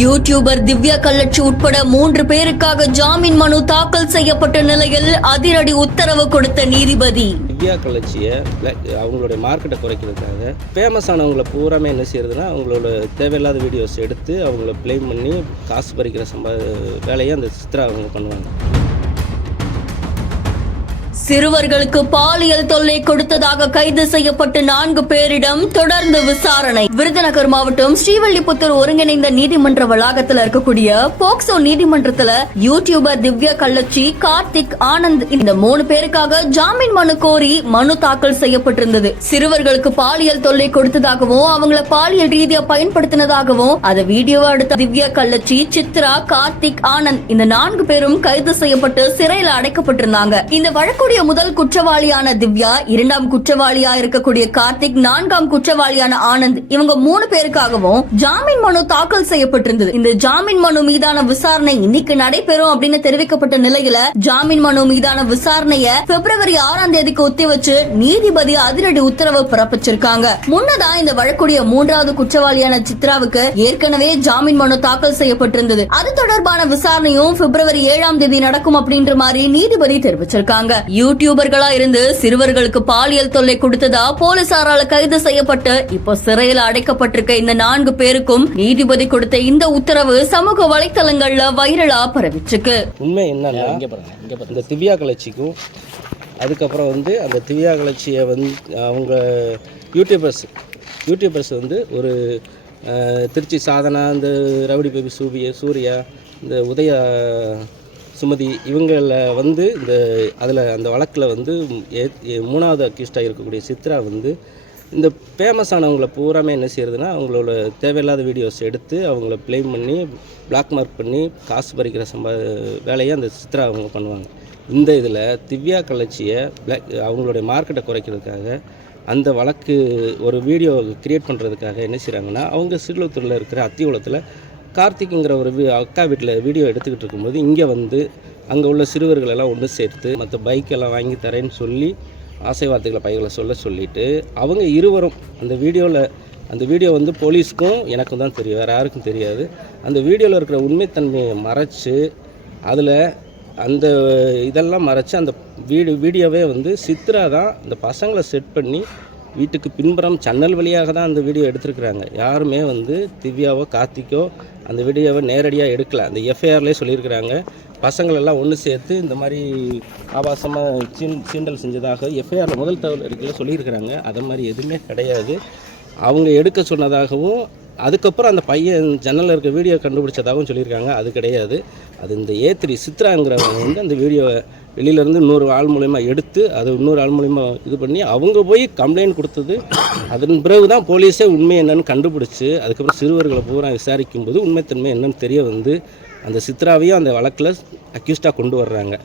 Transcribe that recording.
YouTuber Divya கள்ளச்சி உட்பட 3 பேருக்காக ஜாமீன் மனு தாக்கல் செய்யப்பட்ட நிலையில் அதிரடி உத்தரவு கொடுத்த நீதிபதி. திவ்யா கள்ளச்சியை அவங்களுடைய மார்க்கெட்டை குறைக்கிறதுக்காக ஃபேமஸ் ஆனவங்களை பூராமே என்ன செய்யறதுன்னா அவங்களோட தேவையில்லாத வீடியோஸ் எடுத்து அவங்கள ப்ளேம் பண்ணி காசு பறிக்கிற வேலையை அந்த சித்ரா அவங்க பண்ணுவாங்க. சிறுவர்களுக்கு பாலியல் தொல்லை கொடுத்ததாக கைது செய்யப்பட்ட 4 பேரிடம் தொடர்ந்து விசாரணை. விருதுநகர் மாவட்டம் ஸ்ரீவில்லிபுத்தூர் ஒருங்கிணைந்த நீதிமன்ற வளாகத்தில் இருக்கக்கூடிய போக்சோ நீதிமன்றத்தில் யூடியூபர் திவ்யா கள்ளச்சி, கார்த்திக், ஆனந்த் இந்த 3 பேருக்காக ஜாமீன் மனு கோரி மனு தாக்கல் செய்யப்பட்டிருந்தது. சிறுவர்களுக்கு பாலியல் தொல்லை கொடுத்ததாகவும் அவங்கள பாலியல் ரீதியா பயன்படுத்தினதாகவும் அதை வீடியோவா எடுத்த திவ்யா கள்ளச்சி, சித்ரா, கார்த்திக், ஆனந்த் இந்த 4 பேரும் கைது செய்யப்பட்டு சிறையில் அடைக்கப்பட்டிருந்தாங்க. இந்த வழக்குடைய முதல் குற்றவாளியான திவ்யா, 2ஆம் குற்றவாளியா இருக்கக்கூடிய கார்த்திக், 4ஆம் குற்றவாளியான ஆனந்த் இவங்க 3 பேருக்காகவும் ஜாமீன் மனு தாக்கல் செய்யப்பட்டிருந்தது. இந்த ஜாமீன் மனு மீதான விசாரணை இன்னைக்கு நடைபெறும் அப்படின்னு தெரிவிக்கப்பட்ட நிலையில ஜாமீன் மனு மீதான விசாரணைய பிப்ரவரி 6ஆம் தேதிக்கு ஒத்திவச்சு நீதிபதி அதிரடி உத்தரவு பிறப்பிச்சிருக்காங்க. முன்னதா இந்த வழக்குடைய 3வது குற்றவாளியான சித்ராவுக்கு ஏற்கனவே ஜாமீன் மனு தாக்கல் செய்யப்பட்டிருந்தது. அது தொடர்பான விசாரணையும் பிப்ரவரி 7ஆம் தேதி நடக்கும் அப்படின்ற மாதிரி நீதிபதி தெரிவிச்சிருக்காங்க. யூடியூபர்களா இருந்து சிறுவர்களுக்கு பாலியல் தொல்லை கொடுத்ததா போலீசாரால கைது செய்யப்பட்டு இப்போ சிறையில் அடைக்கப்பட்டிருக்க இந்த 4 பேருக்கும் நீதிபதி கொடுத்த இந்த உத்தரவு சமூக வலைத்தளங்கள்ல வைரலா பரவிச்சிருக்கு. உண்மை என்னன்னா இந்த திவ்யா கள்ளச்சிக்கும் அதுக்கப்புறம் அந்த திவ்யா கள்ளச்சியை அவங்க யூடியூபர்ஸ் ஒரு திருச்சி சாதனா, இந்த ரவுடி பேபி சூர்யா, இந்த உதயா சுமதி இவங்களில் இந்த அதில் அந்த வழக்கில் 3வது அக்யூஸ்டாக இருக்கக்கூடிய சித்ரா இந்த ஃபேமஸ் ஆனவங்களை பூராமே என்ன செய்யறதுன்னா அவங்களோட தேவையில்லாத வீடியோஸ் எடுத்து அவங்கள ப்ளேம் பண்ணி பிளாக் மார்க் பண்ணி காசு பறிக்கிற வேலையை அந்த சித்ரா அவங்க பண்ணுவாங்க. இந்த இதில் திவ்யா கள்ளச்சியை அவங்களுடைய மார்க்கெட்டை குறைக்கிறதுக்காக அந்த வழக்கு ஒரு வீடியோ கிரியேட் பண்ணுறதுக்காக என்ன செய்கிறாங்கன்னா அவங்க சிறுவத்தூரில் இருக்கிற அத்திகுளத்தில் கார்த்திக்குங்கிற ஒரு அக்கா வீட்டில் வீடியோ எடுத்துக்கிட்டு இருக்கும்போது இங்கே அங்கே உள்ள சிறுவர்களெல்லாம் ஒன்று சேர்த்து மற்ற பைக்கெல்லாம் வாங்கி தரேன்னு சொல்லி ஆசை வார்த்தைகளை பைகளை சொல்லிவிட்டு அவங்க இருவரும் அந்த வீடியோ போலீஸ்க்கும் எனக்கும் தான் தெரியும், வேறு யாருக்கும் தெரியாது. அந்த வீடியோவில் இருக்கிற உண்மைத்தன்மையை மறைச்சு அதில் அந்த இதெல்லாம் மறைச்சு அந்த வீடியோவே சித்ரா தான் அந்த பசங்களை செட் பண்ணி வீட்டுக்கு பின்புறம் சன்னல் வழியாக தான் அந்த வீடியோ எடுத்துருக்குறாங்க. யாருமே திவ்யாவோ கார்த்திக்கோ அந்த வீடியோவை நேரடியாக எடுக்கலை. அந்த எஃப்ஐஆர்லேயே சொல்லியிருக்கிறாங்க. பசங்களெல்லாம் ஒன்று சேர்த்து இந்த மாதிரி ஆபாசமாக சீண்டல் செஞ்சதாக எஃப்ஐஆரில் முதல் தகவல் அறிக்கையில் சொல்லியிருக்கிறாங்க. அது மாதிரி எதுவுமே கிடையாது. அவங்க எடுக்க சொன்னதாகவும் அதுக்கப்புறம் அந்த பையன் ஜன்னலில் இருக்க வீடியோ கண்டுபிடிச்சதாகவும் சொல்லியிருக்காங்க. அது கிடையாது. அது இந்த A3 சித்ராங்கிறவங்க அந்த வீடியோவை வெளியிலேருந்து இன்னொரு ஆள் மூலயமா எடுத்து அதை இன்னொரு ஆள் மூலயமா இது பண்ணி அவங்க போய் கம்ப்ளைண்ட் கொடுத்தது. அதன் பிறகு தான் போலீஸே உண்மை என்னன்னு கண்டுபிடிச்சி அதுக்கப்புறம் சிறுவர்களை பூரா விசாரிக்கும்போது உண்மைத்தன்மை என்னன்னு தெரிய அந்த சித்ராவையும் அந்த வழக்கில் அக்யூஸ்டாக கொண்டு வர்றாங்க.